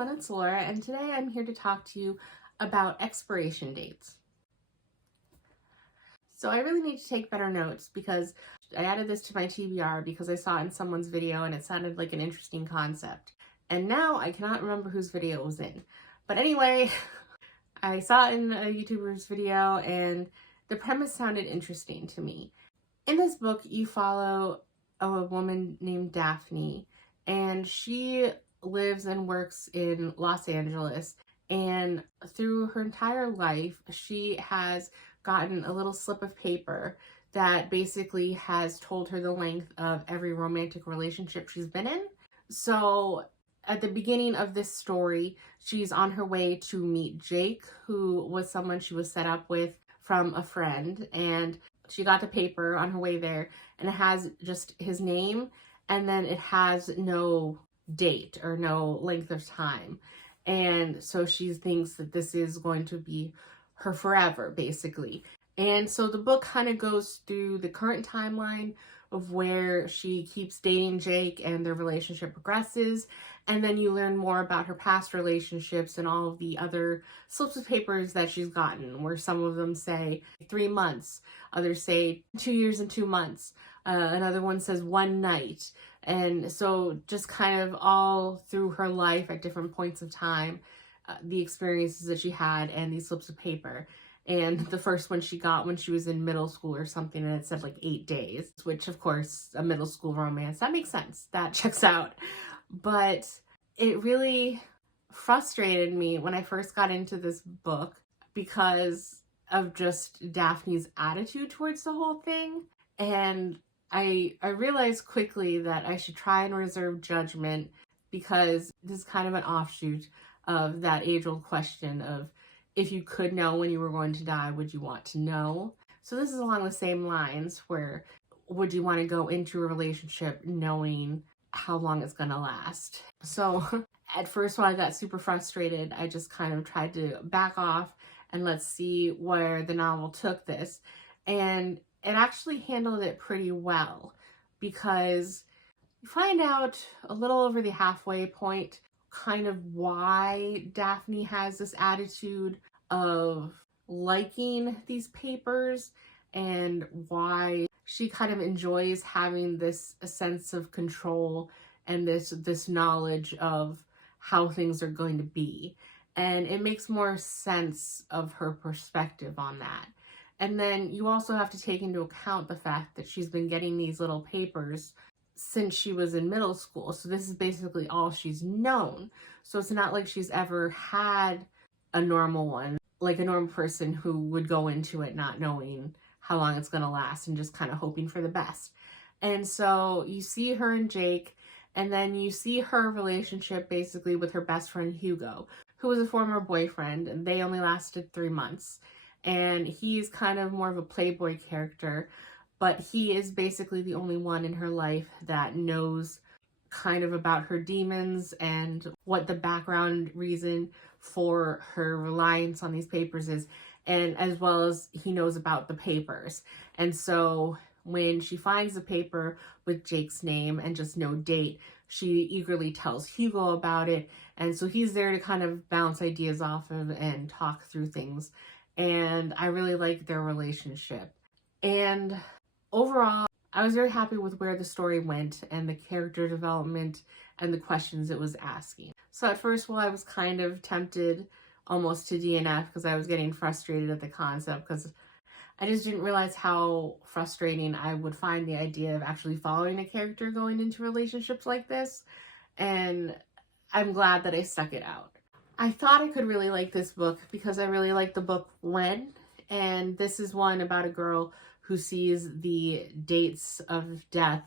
everyone, it's Laura, and today I'm here to talk to you about expiration dates. So I really need to take better notes because I added this to my TBR because I saw it in someone's video and it sounded like an interesting concept. And now I cannot remember whose video it was in. But anyway, I saw it in a YouTuber's video and the premise sounded interesting to me. In this book, you follow a woman named Daphne, and she lives and works in Los Angeles, and through her entire life she has gotten a little slip of paper that basically has told her the length of every romantic relationship she's been in. So at the beginning of this story, she's on her way to meet Jake, who was someone she was set up with from a friend, and she got the paper on her way there, and it has just his name, and then it has no date or no length of time. And so she thinks that this is going to be her forever, basically. And so the book kind of goes through the current timeline of where she keeps dating Jake and their relationship progresses. And then you learn more about her past relationships and all of the other slips of papers that she's gotten, where some of them say 3 months, others say 2 years and 2 months. Another one says 1 night. And so just kind of all through her life at different points of time, the experiences that she had and these slips of paper. And the first one she got when she was in middle school or something, and it said like 8 days, which of course, a middle school romance, that makes sense. That checks out. But it really frustrated me when I first got into this book because of just Daphne's attitude towards the whole thing. And I realized quickly that I should try and reserve judgment because this is kind of an offshoot of that age-old question of, if you could know when you were going to die, would you want to know? So this is along the same lines where, would you want to go into a relationship knowing how long it's going to last? So at first, when I got super frustrated, I just kind of tried to back off and let's see where the novel took this. And it actually handled it pretty well because you find out a little over the halfway point kind of why Daphne has this attitude of liking these papers and why she kind of enjoys having this sense of control and this knowledge of how things are going to be. And it makes more sense of her perspective on that. And then you also have to take into account the fact that she's been getting these little papers since she was in middle school. So this is basically all she's known. So it's not like she's ever had a normal one, like a normal person who would go into it not knowing how long it's going to last and just kind of hoping for the best. And so you see her and Jake, and then you see her relationship basically with her best friend Hugo, who was a former boyfriend, and they only lasted 3 months. And he's kind of more of a playboy character, but he is basically the only one in her life that knows kind of about her demons and what the background reason for her reliance on these papers is, and as well as he knows about the papers. And so when she finds the paper with Jake's name and just no date, she eagerly tells Hugo about it. And so he's there to kind of bounce ideas off of and talk through things. And I really like their relationship. And overall, I was very happy with where the story went and the character development and the questions it was asking. So at first, while I was kind of tempted almost to DNF because I was getting frustrated at the concept, because I just didn't realize how frustrating I would find the idea of actually following a character going into relationships like this. And I'm glad that I stuck it out. I thought I could really like this book because I really liked the book When, and this is one about a girl who sees the dates of death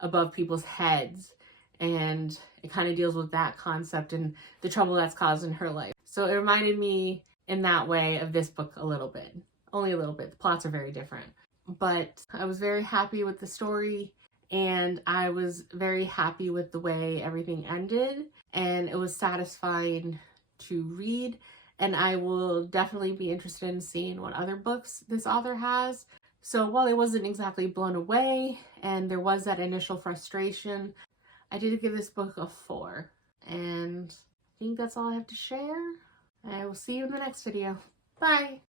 above people's heads, and it kind of deals with that concept and the trouble that's caused in her life. So it reminded me in that way of this book a little bit, only a little bit. The plots are very different, but I was very happy with the story, and I was very happy with the way everything ended, and it was satisfying to read. And I will definitely be interested in seeing what other books this author has. So while I wasn't exactly blown away and there was that initial frustration, I did give this book a 4. And think that's all I have to share. I will see you in the next video. Bye!